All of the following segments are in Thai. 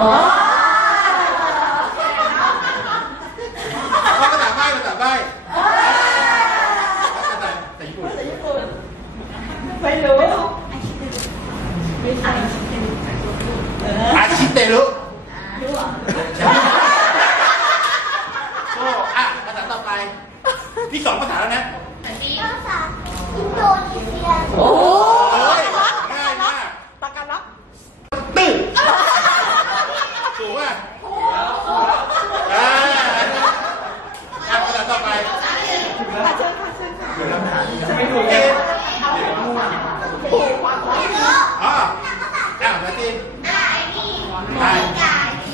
อ๋อภาษาใบ้ภาษาใบ้ภาษาแต่ญี่ปุ่นญี่ปุ่น ไม่รู้ไม่ใช่เอออาชิเตรุรู้เหรอโอ้อะภาษาต่อไปนี่สองภาษาแล้วนะภาษาอินโดนีเซีย โอ้ โอ้ยง่ายมาก ปากกาลับ ตึ้งถูกป่ะอ่าอะภาษาต่อไป ค่ะเชิญค่ะเชิญค่ะ ไม่ถูกเองอ๋ออะมาทีไอ้นี่ใช่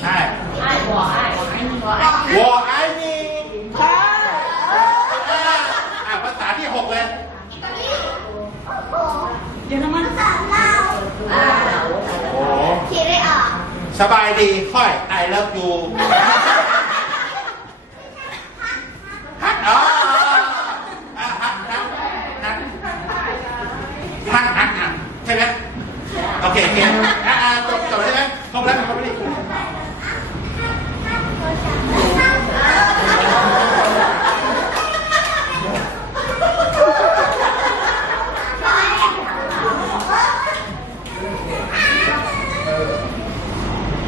ใช่ไอ้หัวไอ้หัวไอ้หัวไอ้วอไอนี่ค่ะอะภาษาที่หกเลยอิตาลีโอ้โหเยอรมันภาษาลาวอ่าโอ้โหเขียนได้ออกสบายดีค่อย I love you คโอเคอ่าจบจบแล้ใช่ไหมครบแล้วครบพี่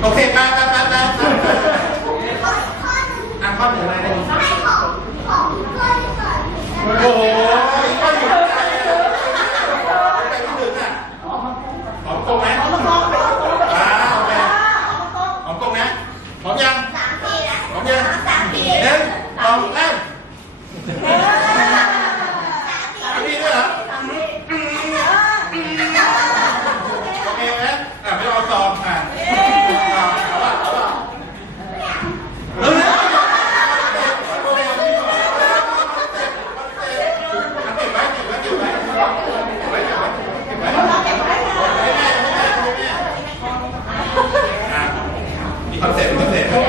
โอเคมามามามาอะข้อหนึ่งอะไรนะโอ้โห ません。